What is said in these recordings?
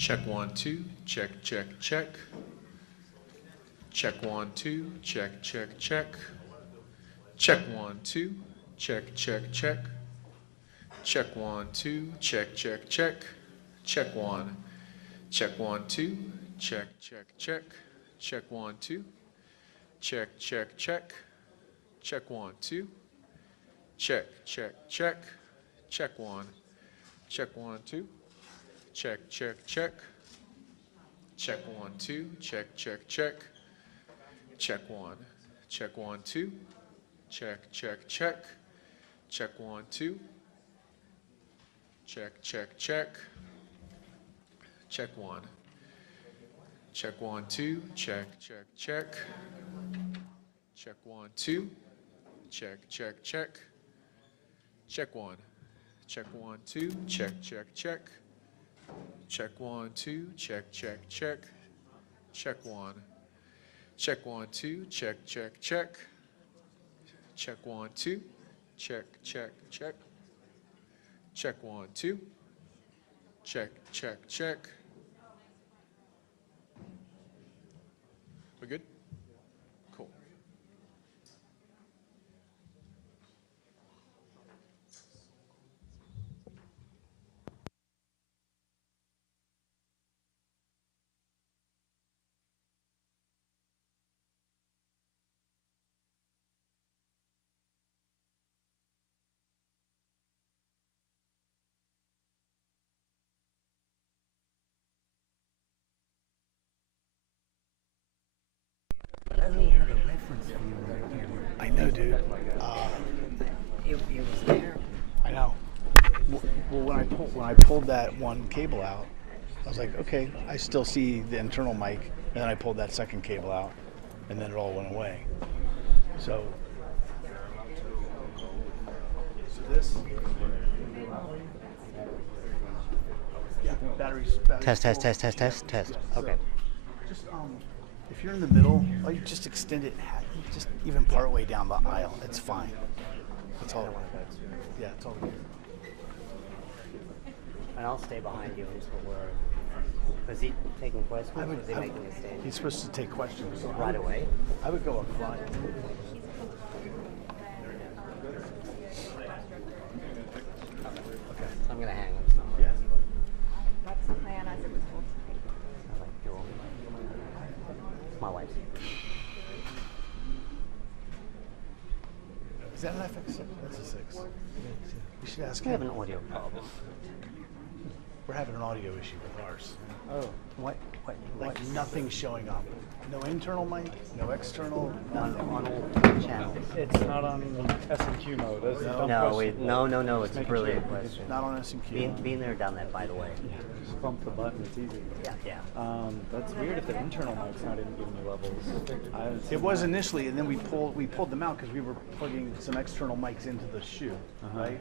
Check 1, 2, check, check, check. Check 1, 2, check, check, check. Check 1, 2, check, check, check. Check 1, 2, check, check, check. Check 1. Check 1, 2, check, check, check. Check 1, 2, check, check, check. Check 1, 2, check, check, check. Check 1. Check 1, 2, check, check, check. Check 1, 2, check, check, check. Check 1. Check 1, 2, check, check, check. Check 1, 2, check, check, check. Check 1. Check 1, 2, check, check, check. Check 1, 2, check, check, check. Check 1. Check 1, 2, check, check, check. Check 1, 2, check, check, check. Check 1. Check 1, 2, check, check, check. Check 1, 2, check, check, check. Check 1, 2, check, check, check. We good? Cool. I don't have a reference for you right here. I know, dude. It was there. I know. Well, when I pulled that one cable out, I was like, okay, I still see the internal mic, and then I pulled that second cable out, and then it all went away. So this. Yeah, batteries. Test. Okay. Just if you're in the middle, you just extend it, just even part way down the aisle. It's fine. That's all. Yeah, it's all good. And I'll stay behind you until we're. Was he taking questions or was he making a stand? He's supposed to take questions Right away? I would go up front. Okay. So I'm going to hang him. Yeah. That's the plan as it was told to me. I like your my wife's. Is that an FX6? That's a 6. We should ask We have him. an audio problem. We're having an audio issue with ours. Oh. What? Like nothing's showing up. No internal mic, no external. On all channels. It's not on S&Q mode. That's a dumb No, question. no. It's a making brilliant sure. question. Not on S&Q. Being there, done that, by the way. Just bump the button. It's easy. Yeah. That's weird if the internal mic's not even giving you levels. I haven't seen It was that. initially, and then we pulled them out because we were plugging some external mics into the shoe, right?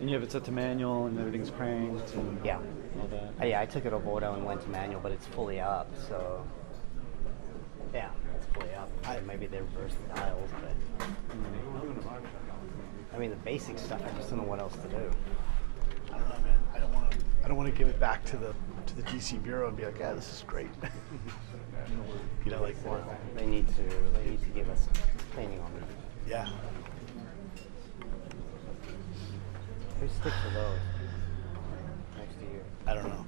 And you have it set to manual and everything's cranked and Yeah. all that. Yeah, I took it over auto and went to manual, but it's fully up, so yeah, it's fully up. Maybe they reversed the dials, but I mean the basic stuff. I just don't know what else to do. I don't know, man. I don't want to give it back to the DC bureau and be like, yeah, this is great. You know, like They need to give us training on that. yeah. Who sticks to those next to you? I don't know.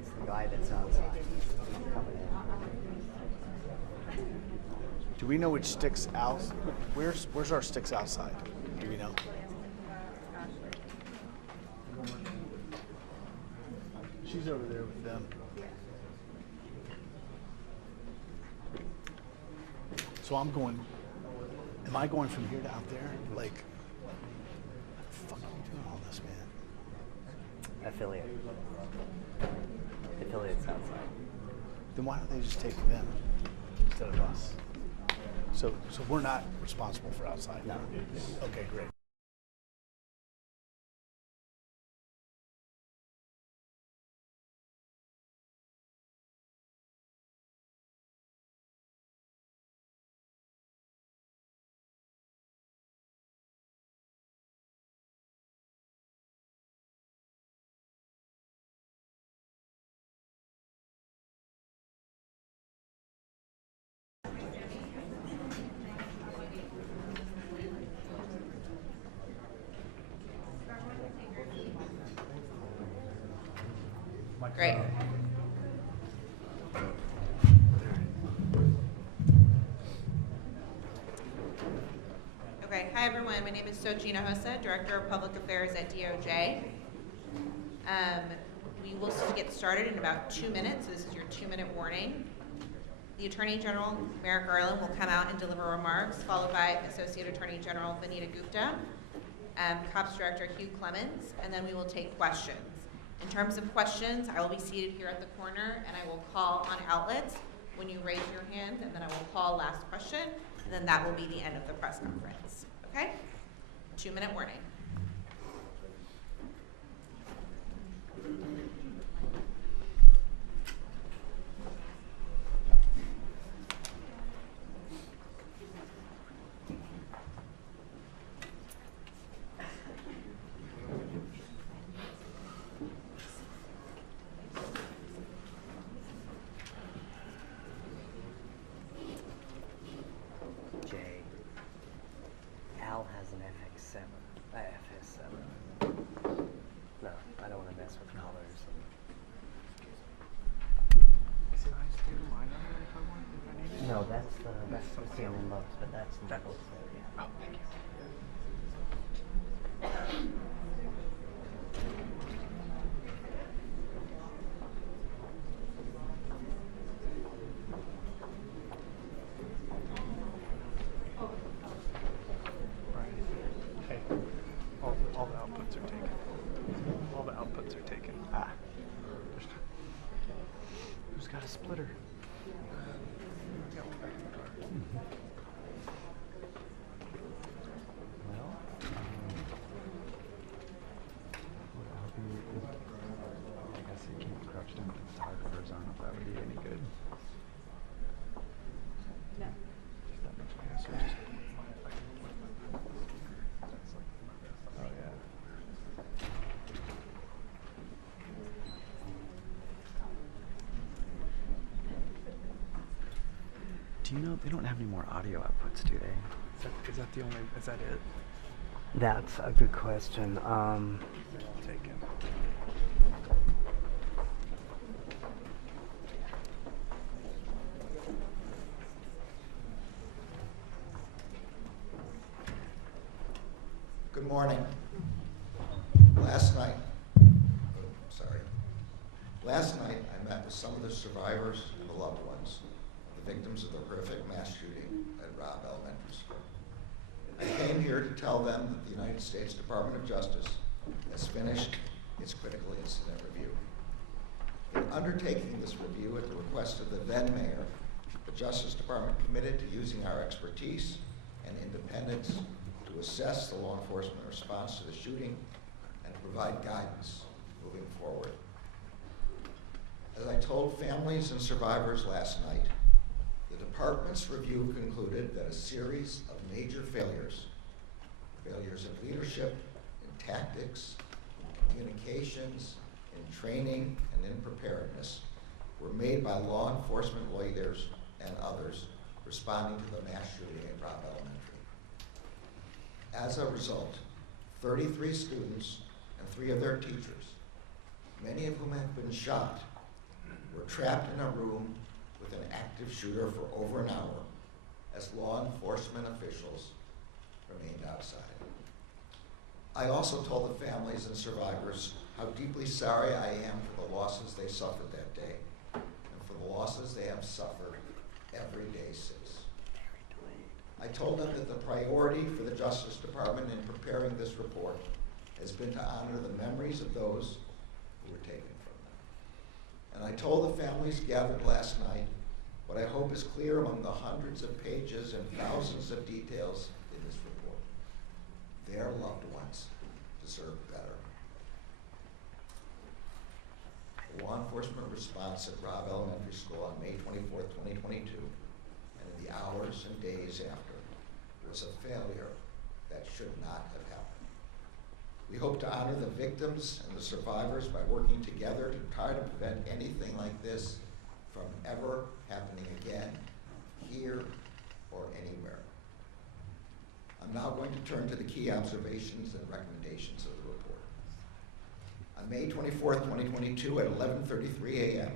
It's the guy that's outside. Coming in. Do we know which sticks out? Where's our sticks outside? Do we know? She's over there with them. So am I going from here to out there? Like, what the fuck are we doing all this, man? Affiliates outside. Then why don't they just take them instead of us? So we're not responsible for outside? No. Okay, great. Great. Okay, hi everyone. My name is Sojina Hossa, Director of Public Affairs at DOJ. We will get started in about 2 minutes. So this is your 2-minute warning. The Attorney General, Merrick Garland, will come out and deliver remarks, followed by Associate Attorney General Vanita Gupta, COPS Director Hugh Clemens, and then we will take questions. In terms of questions, I will be seated here at the corner, and I will call on outlets when you raise your hand, and then I will call last question, and then that will be the end of the press conference. Okay? 2-minute warning. Jay. Al has an FS7. No, I don't want to mess with colors. No, that's the only loves, but that's the levels. Yeah. Hey, all the outputs are taken. All the outputs are taken. Ah. Who's got a splitter? Well, I guess you can't crouch down with the photographers on if that would be any good. No. That makes my answer just oh yeah. Do you know they don't have any more audio outputs, do they? Is that the only? Is that it? That's a good question. Taken. Good morning. Last night I met with some of the survivors and the loved ones, the victims of the horrific mass shooting at Robb Elementary School. I came here to tell them that the United States Department of Justice has finished its critical incident review. In undertaking this review at the request of the then mayor, the Justice Department committed to using our expertise and independence to assess the law enforcement response to the shooting and provide guidance moving forward. As I told families and survivors last night, the department's review concluded that a series of major failures of leadership, in tactics, in communications, in training, and in preparedness were made by law enforcement leaders and others responding to the mass shooting at Robb Elementary. As a result, 33 students and 3 of their teachers, many of whom had been shot, were trapped in a room with an active shooter for over an hour as law enforcement officials remained outside. I also told the families and survivors how deeply sorry I am for the losses they suffered that day and for the losses they have suffered every day since. I told them that the priority for the Justice Department in preparing this report has been to honor the memories of those who were taken from them. And I told the families gathered last night what I hope is clear among the hundreds of pages and thousands of details in this report. Their loved ones deserve better. The law enforcement response at Robb Elementary School on May 24th, 2022, and in the hours and days after, was a failure that should not have happened. We hope to honor the victims and the survivors by working together to try to prevent anything like this from ever happening again, here or anywhere. I'm now going to turn to the key observations and recommendations of the report. On May 24th, 2022 at 11:33 a.m.,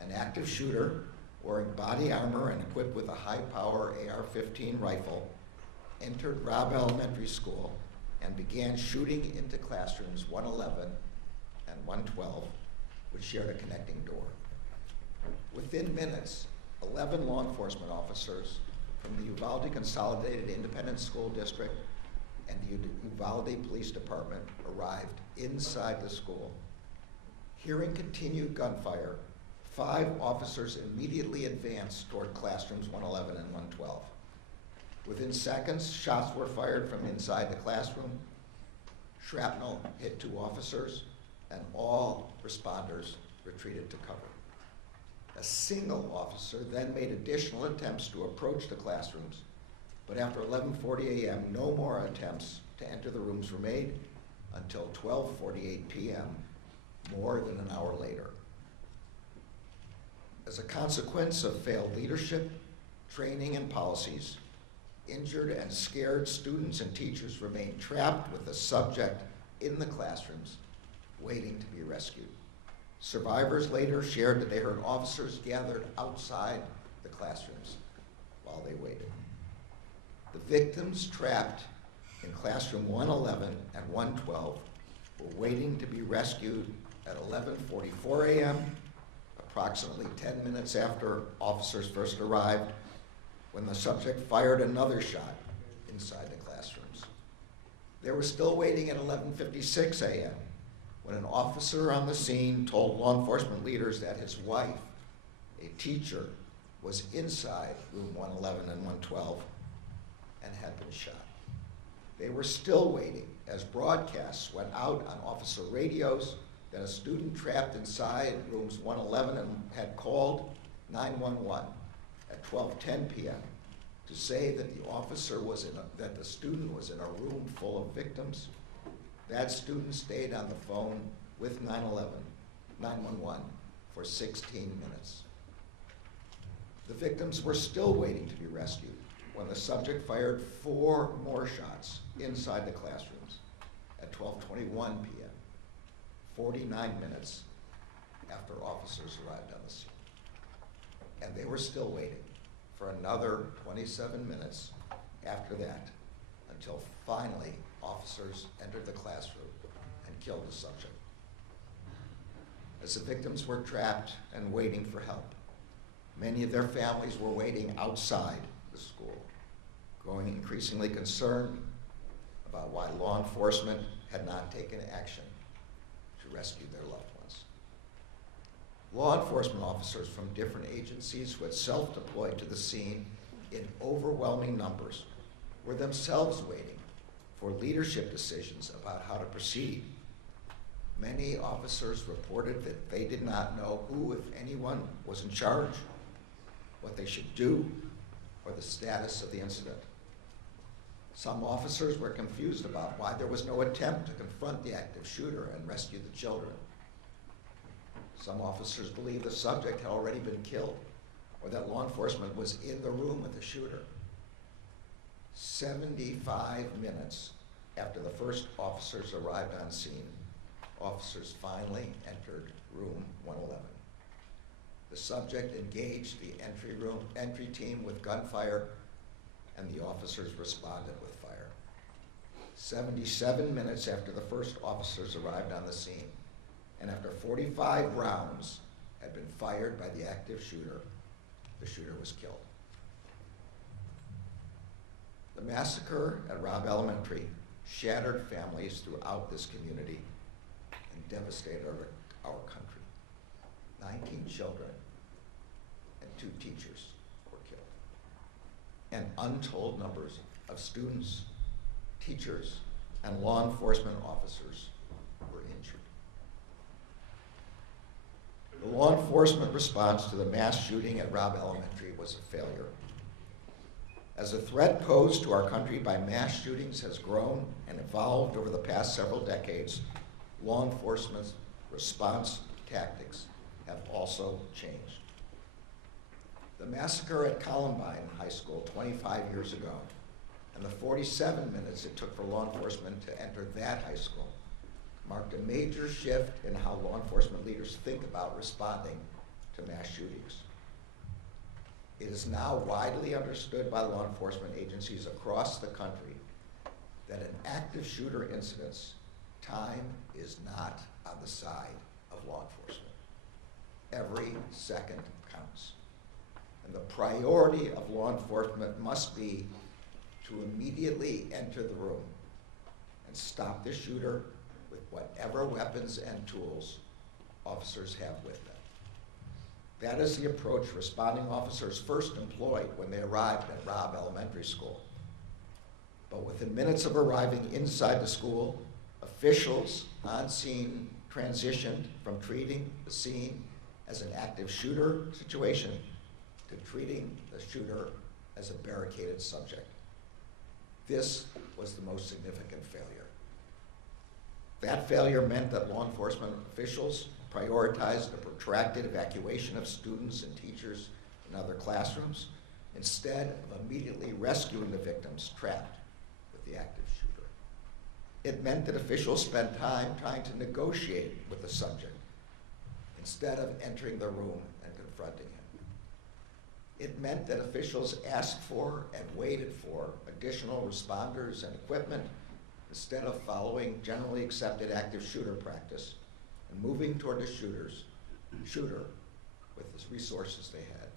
an active shooter wearing body armor and equipped with a high-power AR-15 rifle entered Robb Elementary School and began shooting into classrooms 111 and 112, which shared a connecting door. Within minutes, 11 law enforcement officers from the Uvalde Consolidated Independent School District and the Uvalde Police Department arrived inside the school. Hearing continued gunfire, 5 officers immediately advanced toward classrooms 111 and 112. Within seconds, shots were fired from inside the classroom. Shrapnel hit 2 officers, and all responders retreated to cover. A single officer then made additional attempts to approach the classrooms, but after 11:40 a.m., no more attempts to enter the rooms were made until 12:48 p.m., more than an hour later. As a consequence of failed leadership, training, and policies, injured and scared students and teachers remained trapped with the subject in the classrooms, waiting to be rescued. Survivors later shared that they heard officers gathered outside the classrooms while they waited. The victims trapped in classroom 111 and 112 were waiting to be rescued at 11:44 a.m., approximately 10 minutes after officers first arrived, when the subject fired another shot inside the classrooms. They were still waiting at 11:56 a.m. when an officer on the scene told law enforcement leaders that his wife, a teacher, was inside room 111 and 112 and had been shot. They were still waiting as broadcasts went out on officer radios that a student trapped inside rooms 111 and had called 911 at 12:10 p.m. to say that that the student was in a room full of victims. That student stayed on the phone with 911 for 16 minutes. The victims were still waiting to be rescued when the subject fired 4 more shots inside the classrooms at 12:21 p.m., 49 minutes after officers arrived on the scene. And they were still waiting for another 27 minutes after that until finally officers entered the classroom and killed the subject. As the victims were trapped and waiting for help, many of their families were waiting outside the school, growing increasingly concerned about why law enforcement had not taken action to rescue their loved ones. Law enforcement officers from different agencies who had self-deployed to the scene in overwhelming numbers were themselves waiting for leadership decisions about how to proceed. Many officers reported that they did not know who, if anyone, was in charge, what they should do, or the status of the incident. Some officers were confused about why there was no attempt to confront the active shooter and rescue the children. Some officers believed the subject had already been killed, or that law enforcement was in the room with the shooter. 75 minutes after the first officers arrived on scene, officers finally entered room 111. The subject engaged the entry team with gunfire, and the officers responded with fire. 77 minutes after the first officers arrived on the scene, and after 45 rounds had been fired by the active shooter, the shooter was killed. The massacre at Robb Elementary shattered families throughout this community and devastated our country. 19 children and 2 teachers were killed. And untold numbers of students, teachers, and law enforcement officers were injured. The law enforcement response to the mass shooting at Robb Elementary was a failure. As the threat posed to our country by mass shootings has grown and evolved over the past several decades, law enforcement's response tactics have also changed. The massacre at Columbine High School 25 years ago, and the 47 minutes it took for law enforcement to enter that high school, marked a major shift in how law enforcement leaders think about responding to mass shootings. It is now widely understood by law enforcement agencies across the country that in active shooter incidents, time is not on the side of law enforcement. Every second counts. And the priority of law enforcement must be to immediately enter the room and stop the shooter with whatever weapons and tools officers have with them. That is the approach responding officers first employed when they arrived at Robb Elementary School. But within minutes of arriving inside the school, officials on scene transitioned from treating the scene as an active shooter situation to treating the shooter as a barricaded subject. This was the most significant failure. That failure meant that law enforcement officials prioritized the protracted evacuation of students and teachers in other classrooms instead of immediately rescuing the victims trapped with the active shooter. It meant that officials spent time trying to negotiate with the subject instead of entering the room and confronting him. It meant that officials asked for and waited for additional responders and equipment instead of following generally accepted active shooter practice and moving toward the shooter with the resources they had.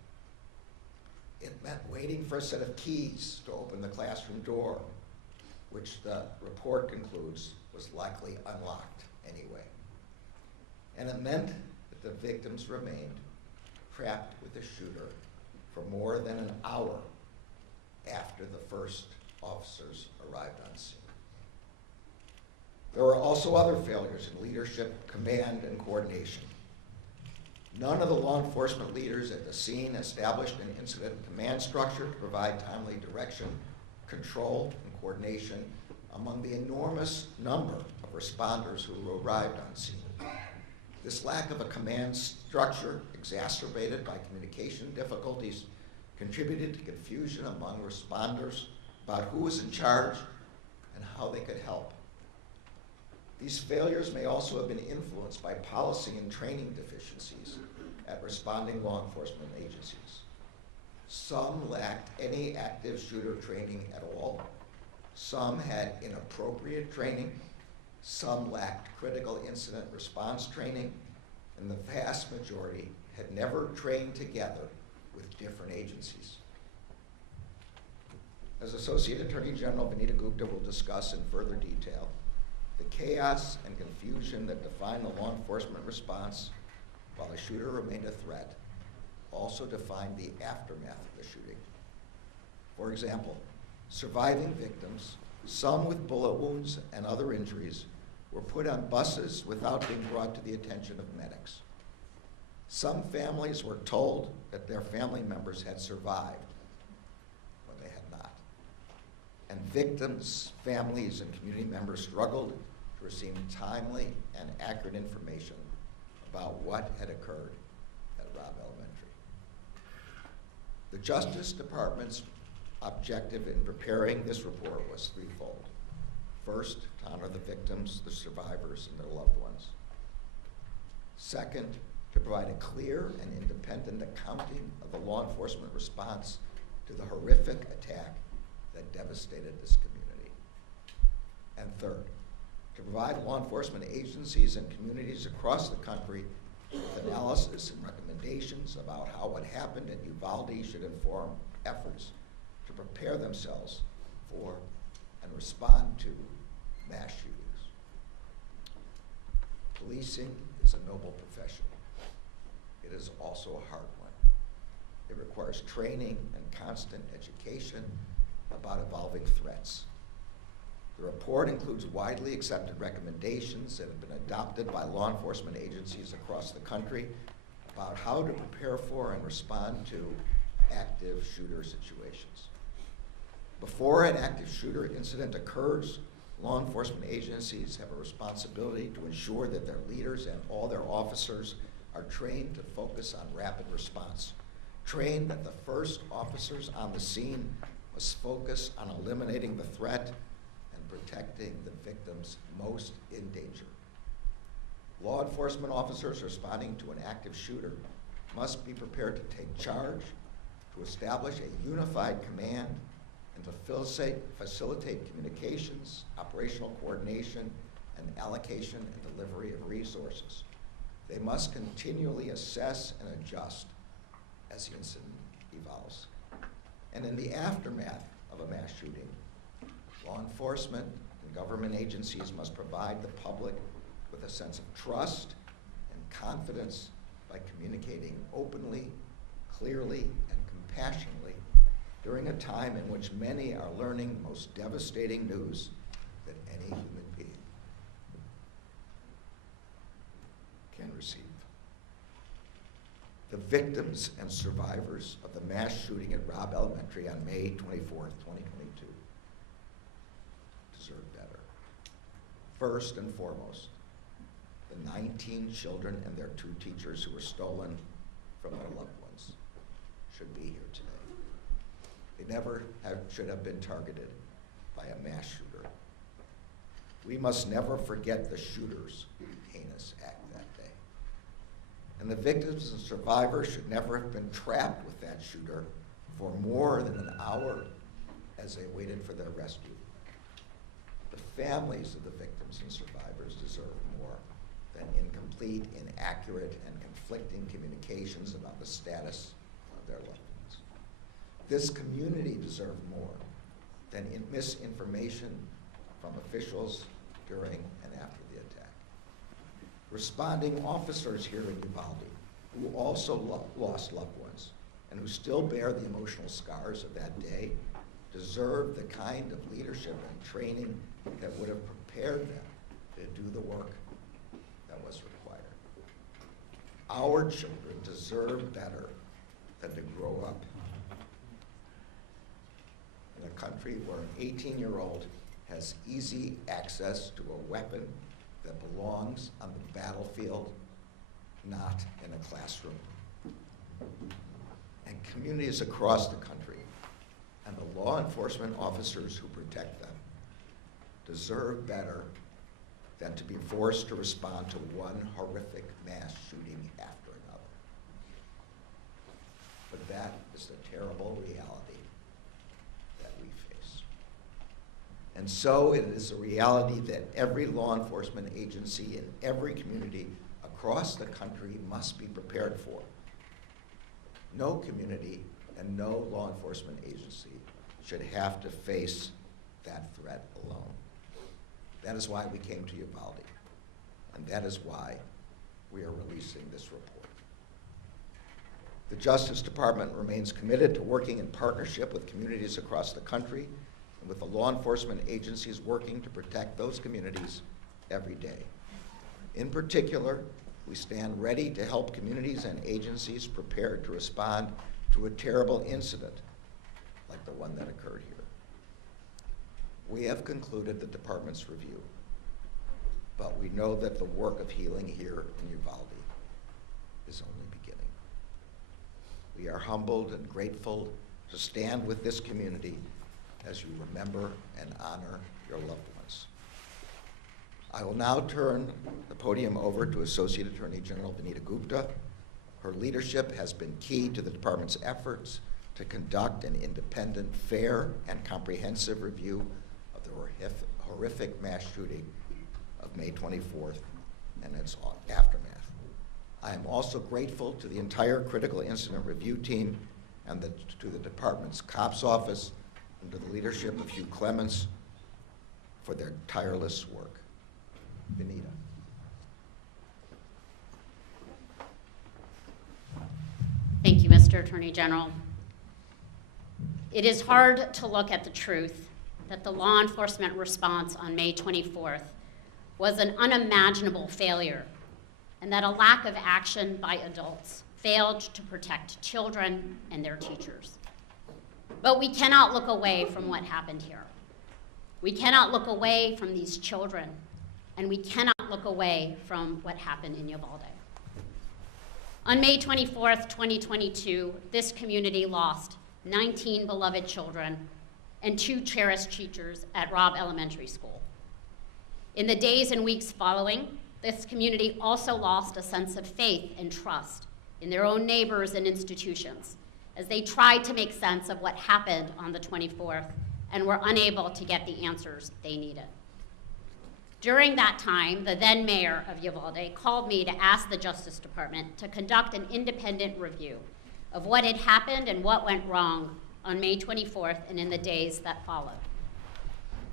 It meant waiting for a set of keys to open the classroom door, which the report concludes was likely unlocked anyway. And it meant that the victims remained trapped with the shooter for more than an hour after the first officers arrived on scene. There were also other failures in leadership, command, and coordination. None of the law enforcement leaders at the scene established an incident command structure to provide timely direction, control, and coordination among the enormous number of responders who arrived on scene. This lack of a command structure, exacerbated by communication difficulties, contributed to confusion among responders about who was in charge and how they could help. These failures may also have been influenced by policy and training deficiencies at responding law enforcement agencies. Some lacked any active shooter training at all. Some had inappropriate training. Some lacked critical incident response training. And the vast majority had never trained together with different agencies. As Associate Attorney General Vanita Gupta will discuss in further detail, the chaos and confusion that defined the law enforcement response while the shooter remained a threat also defined the aftermath of the shooting. For example, surviving victims, some with bullet wounds and other injuries, were put on buses without being brought to the attention of medics. Some families were told that their family members had survived when they had not. And victims, families, and community members struggled to receive timely and accurate information about what had occurred at Robb Elementary. The Justice Department's objective in preparing this report was threefold. First, to honor the victims, the survivors, and their loved ones. Second, to provide a clear and independent accounting of the law enforcement response to the horrific attack that devastated this community. And third, to provide law enforcement agencies and communities across the country with analysis and recommendations about how what happened in Uvalde should inform efforts to prepare themselves for and respond to mass shootings. Policing is a noble profession. It is also a hard one. It requires training and constant education about evolving threats. The report includes widely accepted recommendations that have been adopted by law enforcement agencies across the country about how to prepare for and respond to active shooter situations. Before an active shooter incident occurs, law enforcement agencies have a responsibility to ensure that their leaders and all their officers are trained to focus on rapid response, trained that the first officers on the scene must focus on eliminating the threat and protecting the victims most in danger. Law enforcement officers responding to an active shooter must be prepared to take charge, to establish a unified command, and to facilitate communications, operational coordination, and allocation and delivery of resources. They must continually assess and adjust as the incident evolves. And in the aftermath of a mass shooting, law enforcement and government agencies must provide the public with a sense of trust and confidence by communicating openly, clearly, and compassionately during a time in which many are learning the most devastating news that any human being can receive. The victims and survivors of the mass shooting at Robb Elementary on May 24th, 2022 deserve better. First and foremost, the 19 children and their 2 teachers who were stolen from their loved ones should be here today. They never should have been targeted by a mass shooter. We must never forget the shooter's heinous act that day. And the victims and survivors should never have been trapped with that shooter for more than an hour as they waited for their rescue. The families of the victims and survivors deserve more than incomplete, inaccurate, and conflicting communications about the status of their loved ones. This community deserves more than misinformation from officials during and after the attack. Responding officers here in Uvalde, who also lost loved ones and who still bear the emotional scars of that day, deserve the kind of leadership and training that would have prepared them to do the work that was required. Our children deserve better than to grow up in a country where an 18-year-old has easy access to a weapon that belongs on the battlefield, not in a classroom. And communities across the country and the law enforcement officers who protect them deserve better than to be forced to respond to one horrific mass shooting after another. But that is the terrible reality that we face. And so it is a reality that every law enforcement agency in every community across the country must be prepared for. No community and no law enforcement agency should have to face that threat alone. That is why we came to Uvalde, and that is why we are releasing this report. The Justice Department remains committed to working in partnership with communities across the country and with the law enforcement agencies working to protect those communities every day. In particular, we stand ready to help communities and agencies prepared to respond to a terrible incident like the one that occurred here. We have concluded the department's review, but we know that the work of healing here in Uvalde is only beginning. We are humbled and grateful to stand with this community as you remember and honor your loved ones. I will now turn the podium over to Associate Attorney General Vanita Gupta. Her leadership has been key to the department's efforts to conduct an independent, fair, and comprehensive review of the horrific mass shooting of May 24th and its aftermath. I am also grateful to the entire Critical Incident Review Team and to the department's COPS office and to the leadership of Hugh Clements for their tireless work. Vanita. Thank you, Mr. Attorney General. It is hard to look at the truth that the law enforcement response on May 24th was an unimaginable failure, and that a lack of action by adults failed to protect children and their teachers. But we cannot look away from what happened here. We cannot look away from these children, and we cannot look away from what happened in Uvalde. On May 24th, 2022, this community lost 19 beloved children and 2 cherished teachers at Robb Elementary School. In the days and weeks following, this community also lost a sense of faith and trust in their own neighbors and institutions as they tried to make sense of what happened on the 24th and were unable to get the answers they needed. During that time, the then mayor of Uvalde called me to ask the Justice Department to conduct an independent review of what had happened and what went wrong on May 24th and in the days that followed.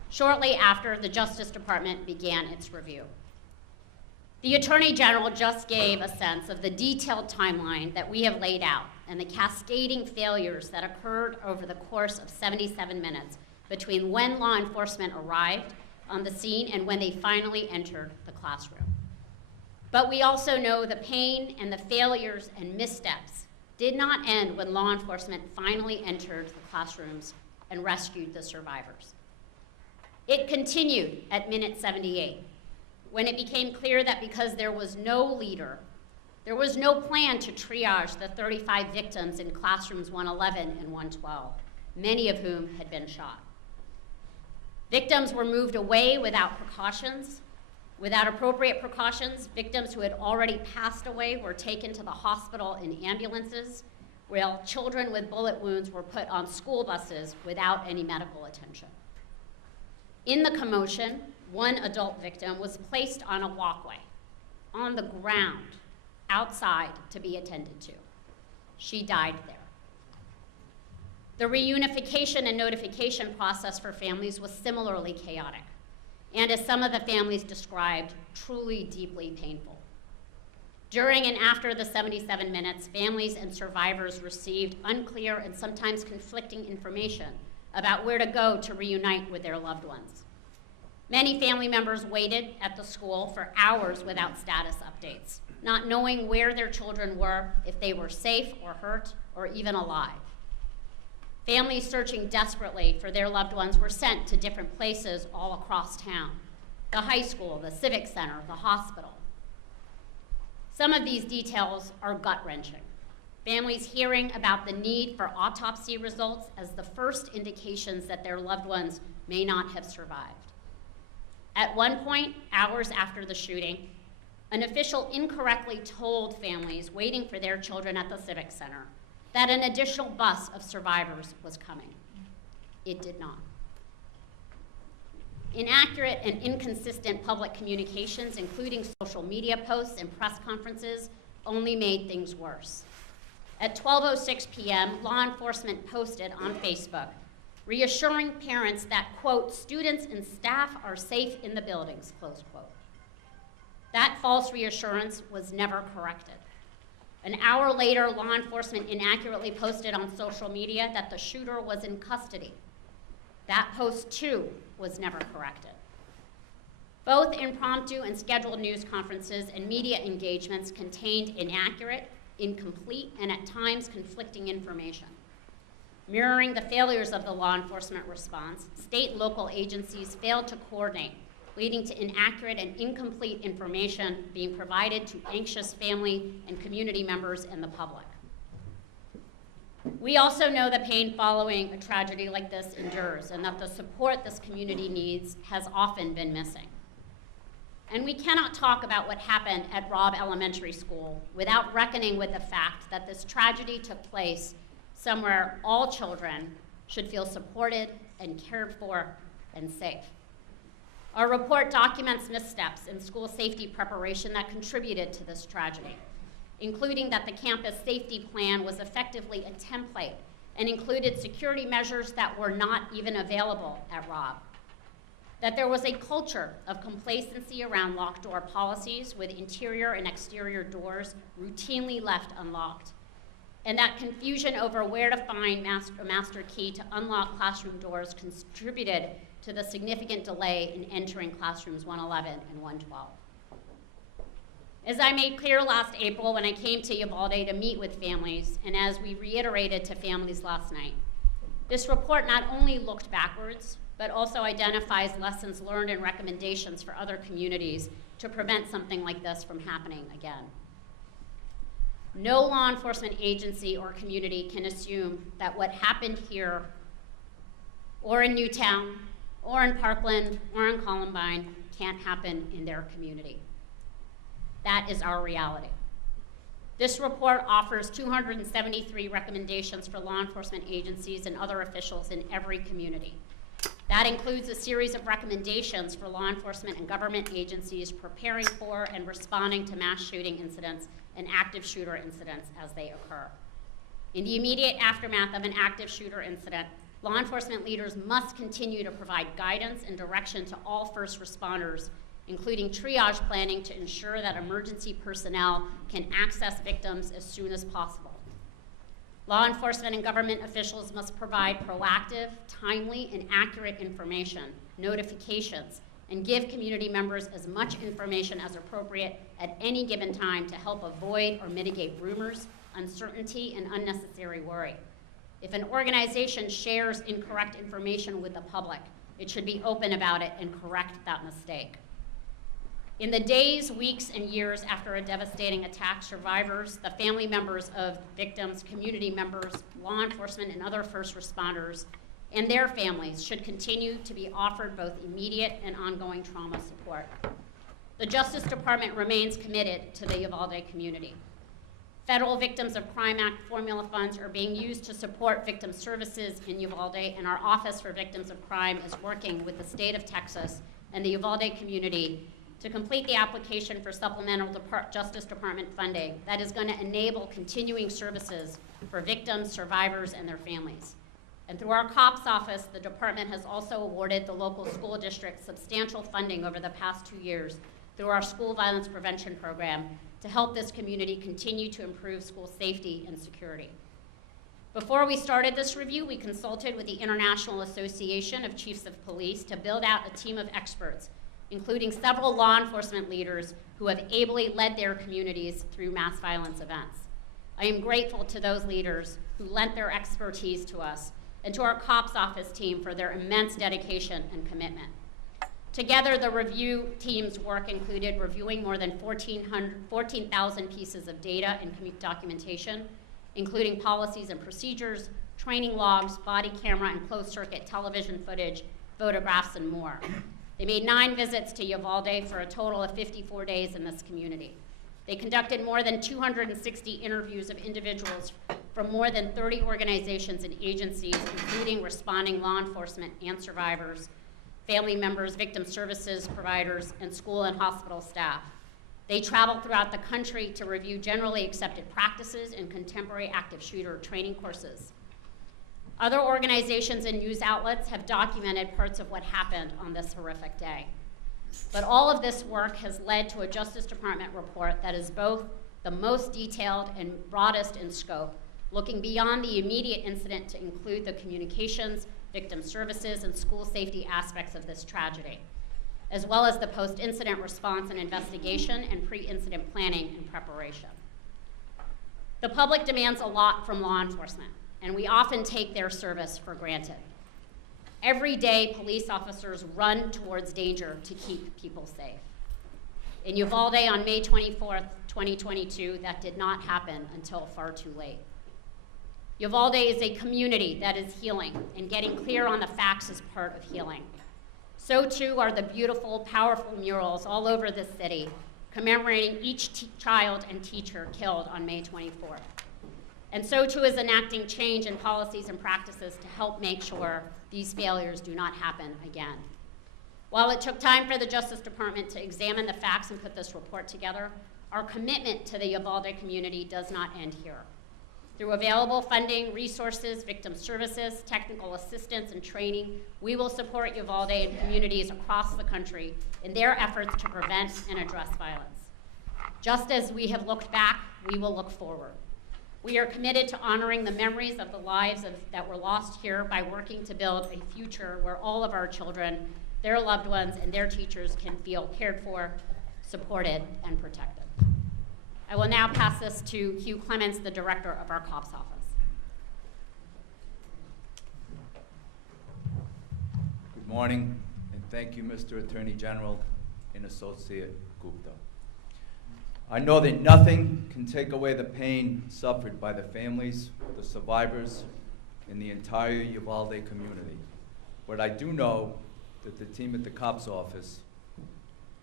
Shortly after, the Justice Department began its review. The Attorney General just gave a sense of the detailed timeline that we have laid out and the cascading failures that occurred over the course of 77 minutes between when law enforcement arrived on the scene and when they finally entered the classroom. But we also know the pain and the failures and missteps did not end when law enforcement finally entered the classrooms and rescued the survivors. It continued at minute 78, when it became clear that because there was no leader, there was no plan to triage the 35 victims in classrooms 111 and 112, many of whom had been shot. Victims were moved away without precautions. Without appropriate precautions, victims who had already passed away were taken to the hospital in ambulances, while children with bullet wounds were put on school buses without any medical attention. In the commotion, one adult victim was placed on a walkway, on the ground, outside to be attended to. She died there. The reunification and notification process for families was similarly chaotic, and as some of the families described, truly deeply painful. During and after the 77 minutes, families and survivors received unclear and sometimes conflicting information about where to go to reunite with their loved ones. Many family members waited at the school for hours without status updates, not knowing where their children were, if they were safe or hurt, or even alive. Families searching desperately for their loved ones were sent to different places all across town: the high school, the civic center, the hospital. Some of these details are gut-wrenching. Families hearing about the need for autopsy results as the first indications that their loved ones may not have survived. At one point, hours after the shooting, an official incorrectly told families waiting for their children at the civic center that an additional bus of survivors was coming. It did not. Inaccurate and inconsistent public communications, including social media posts and press conferences, only made things worse. At 12:06 p.m., law enforcement posted on Facebook, reassuring parents that, quote, students and staff are safe in the buildings, close quote. That false reassurance was never corrected. An hour later, law enforcement inaccurately posted on social media that the shooter was in custody. That post, too, was never corrected. Both impromptu and scheduled news conferences and media engagements contained inaccurate, incomplete, and at times conflicting information. Mirroring the failures of the law enforcement response, state and local agencies failed to coordinate, leading to inaccurate and incomplete information being provided to anxious family and community members and the public. We also know the pain following a tragedy like this endures, and that the support this community needs has often been missing. And we cannot talk about what happened at Robb Elementary School without reckoning with the fact that this tragedy took place somewhere all children should feel supported and cared for and safe. Our report documents missteps in school safety preparation that contributed to this tragedy, including that the campus safety plan was effectively a template and included security measures that were not even available at Robb. That there was a culture of complacency around locked door policies with interior and exterior doors routinely left unlocked, and that confusion over where to find a master key to unlock classroom doors contributed to the significant delay in entering classrooms 111 and 112. As I made clear last April when I came to Uvalde to meet with families, and as we reiterated to families last night, this report not only looked backwards, but also identifies lessons learned and recommendations for other communities to prevent something like this from happening again. No law enforcement agency or community can assume that what happened here, or in Newtown, or in Parkland, or in Columbine, can't happen in their community. That is our reality. This report offers 273 recommendations for law enforcement agencies and other officials in every community. That includes a series of recommendations for law enforcement and government agencies preparing for and responding to mass shooting incidents and active shooter incidents as they occur. In the immediate aftermath of an active shooter incident, law enforcement leaders must continue to provide guidance and direction to all first responders, including triage planning to ensure that emergency personnel can access victims as soon as possible. Law enforcement and government officials must provide proactive, timely, and accurate information, notifications, and give community members as much information as appropriate at any given time to help avoid or mitigate rumors, uncertainty, and unnecessary worry. If an organization shares incorrect information with the public, it should be open about it and correct that mistake. In the days, weeks, and years after a devastating attack, survivors, the family members of victims, community members, law enforcement, and other first responders, and their families should continue to be offered both immediate and ongoing trauma support. The Justice Department remains committed to the Uvalde community. Federal Victims of Crime Act formula funds are being used to support victim services in Uvalde, and our Office for Victims of Crime is working with the state of Texas and the Uvalde community to complete the application for supplemental Justice Department funding that is going to enable continuing services for victims, survivors, and their families. And through our COPS office, the department has also awarded the local school district substantial funding over the past 2 years through our school violence prevention program to help this community continue to improve school safety and security. Before we started this review, we consulted with the International Association of Chiefs of Police to build out a team of experts, including several law enforcement leaders who have ably led their communities through mass violence events. I am grateful to those leaders who lent their expertise to us and to our COPS office team for their immense dedication and commitment. Together, the review team's work included reviewing more than 14,000 pieces of data and documentation, including policies and procedures, training logs, body camera and closed-circuit television footage, photographs, and more. They made 9 visits to Uvalde for a total of 54 days in this community. They conducted more than 260 interviews of individuals from more than 30 organizations and agencies, including responding law enforcement and survivors, family members, victim services providers, and school and hospital staff. They traveled throughout the country to review generally accepted practices and contemporary active shooter training courses. Other organizations and news outlets have documented parts of what happened on this horrific day. But all of this work has led to a Justice Department report that is both the most detailed and broadest in scope, looking beyond the immediate incident to include the communications, victim services, and school safety aspects of this tragedy, as well as the post-incident response and investigation and pre-incident planning and preparation. The public demands a lot from law enforcement, and we often take their service for granted. Every day, police officers run towards danger to keep people safe. In Uvalde on May 24th, 2022, that did not happen until far too late. Uvalde is a community that is healing, and getting clear on the facts is part of healing. So too are the beautiful, powerful murals all over the city commemorating each child and teacher killed on May 24th. And so too is enacting change in policies and practices to help make sure these failures do not happen again. While it took time for the Justice Department to examine the facts and put this report together, our commitment to the Uvalde community does not end here. Through available funding, resources, victim services, technical assistance, and training, we will support Uvalde and communities across the country in their efforts to prevent and address violence. Just as we have looked back, we will look forward. We are committed to honoring the memories of the lives that were lost here by working to build a future where all of our children, their loved ones, and their teachers can feel cared for, supported, and protected. I will now pass this to Hugh Clements, the director of our COPS office. Good morning, and thank you, Mr. Attorney General and Associate Gupta. I know that nothing can take away the pain suffered by the families, the survivors, and the entire Uvalde community. But I do know that the team at the COPS office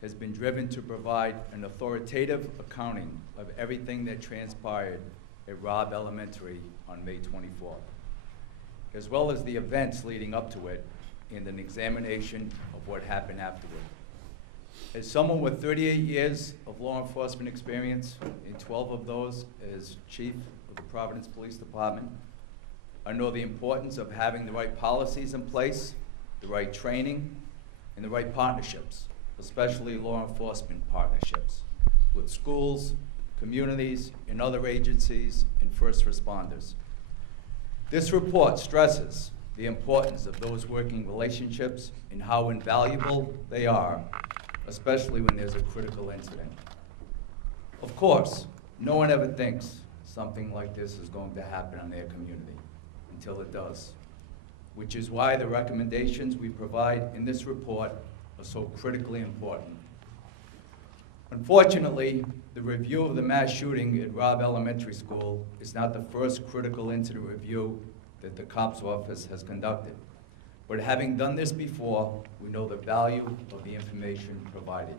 has been driven to provide an authoritative accounting of everything that transpired at Robb Elementary on May 24th, as well as the events leading up to it and an examination of what happened afterward. As someone with 38 years of law enforcement experience, and 12 of those as chief of the Providence Police Department, I know the importance of having the right policies in place, the right training, and the right partnerships, especially law enforcement partnerships with schools, communities, and other agencies and first responders. This report stresses the importance of those working relationships and how invaluable they are, especially when there's a critical incident. Of course, no one ever thinks something like this is going to happen in their community until it does, which is why the recommendations we provide in this report are so critically important. Unfortunately, the review of the mass shooting at Robb Elementary School is not the first critical incident review that the COPS office has conducted. But having done this before, we know the value of the information provided.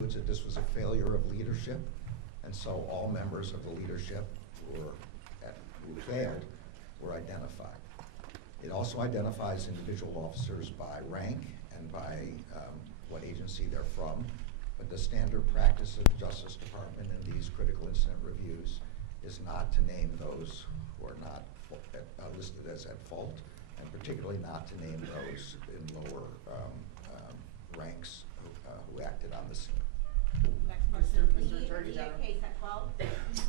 That this was a failure of leadership, and so all members of the leadership who failed were identified. It also identifies individual officers by rank and by what agency they're from, but the standard practice of the Justice Department in these critical incident reviews is not to name those who are not listed as at fault, and particularly not to name those in lower ranks who acted on the scene. Next question, Mr. please. Attorney General. Case at 12.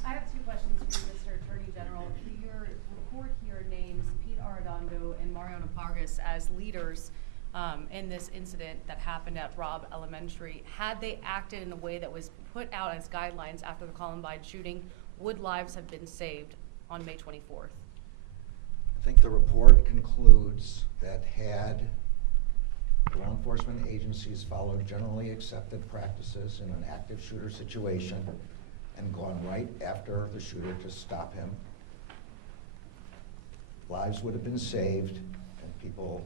I have two questions for you, Mr. Attorney General. Your report here names Pete Arredondo and Mariano Pargas as leaders in this incident that happened at Robb Elementary. Had they acted in a way that was put out as guidelines after the Columbine shooting, would lives have been saved on May 24th? I think the report concludes that had law enforcement agencies followed generally accepted practices in an active shooter situation and gone right after the shooter to stop him, lives would have been saved and people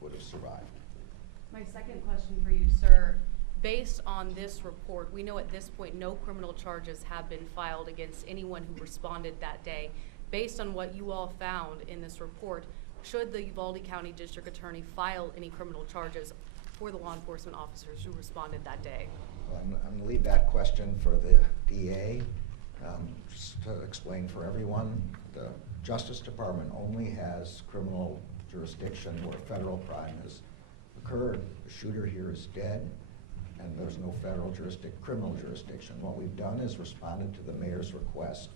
would have survived. My second question for you, sir. Based on this report, we know at this point no criminal charges have been filed against anyone who responded that day. Based on what you all found in this report, should the Uvalde County District Attorney file any criminal charges for the law enforcement officers who responded that day? Well, I'm going to leave that question for the DA. Just to explain for everyone, the Justice Department only has criminal jurisdiction where federal crime has occurred. The shooter here is dead, and there's no federal criminal jurisdiction. What we've done is responded to the mayor's request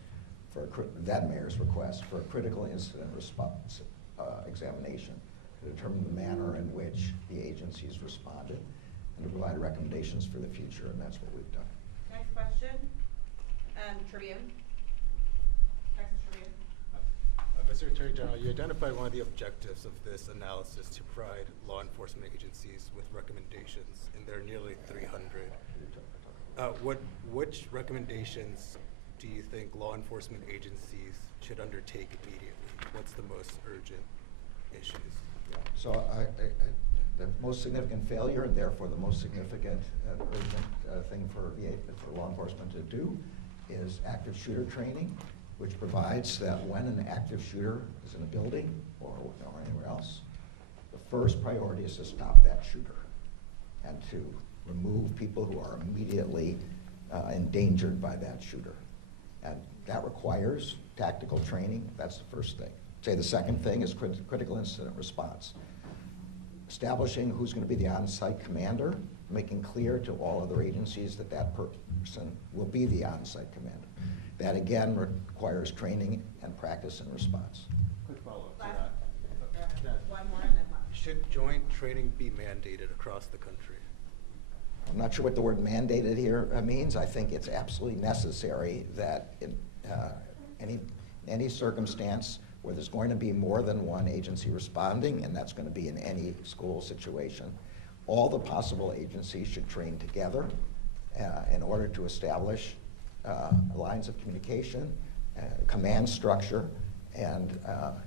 that mayor's request for a critical incident response examination to determine the manner in which the agencies responded and to provide recommendations for the future, and that's what we've done. Next question, Tribune. Texas Tribune. Mr. Attorney General, you identified one of the objectives of this analysis to provide law enforcement agencies with recommendations, and there are nearly 300. Which recommendations do you think law enforcement agencies should undertake immediately? What's the most urgent issues? Yeah. So the most significant failure, and therefore the most significant urgent thing for law enforcement to do, is active shooter training, which provides that when an active shooter is in a building or anywhere else, the first priority is to stop that shooter and to remove people who are immediately endangered by that shooter. And that requires tactical training. That's the first thing. Say the second thing is critical incident response. Establishing who's going to be the on-site commander, making clear to all other agencies that that person will be the on-site commander. That again requires training and practice and response. Quick follow-up to Last, that. one more and then one. Should joint training be mandated across the country? I'm not sure what the word mandated here means. I think it's absolutely necessary that in any circumstance where there's going to be more than one agency responding, and that's going to be in any school situation, all the possible agencies should train together in order to establish lines of communication, command structure, and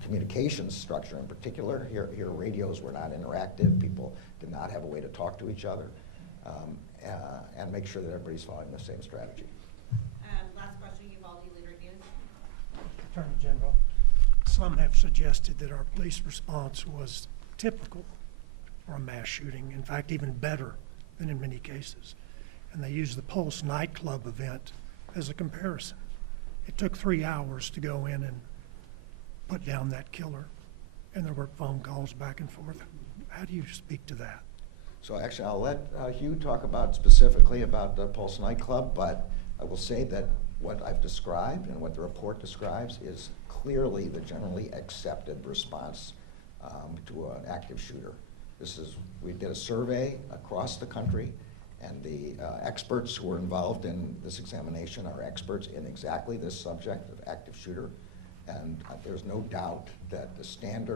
communications structure in particular. Here radios were not interactive. People did not have a way to talk to each other. And make sure that everybody's following the same strategy. Last question, Uvalde Leader News. Attorney General, some have suggested that our police response was typical for a mass shooting, in fact, even better than in many cases. And they used the Pulse nightclub event as a comparison. It took 3 hours to go in and put down that killer, and there were phone calls back and forth. How do you speak to that? So actually, I'll let Hugh talk specifically about the Pulse nightclub, but I will say that what I've described and what the report describes is clearly the generally accepted response to an active shooter. We did a survey across the country, and the experts who were involved in this examination are experts in exactly this subject of active shooter, and there's no doubt that the standard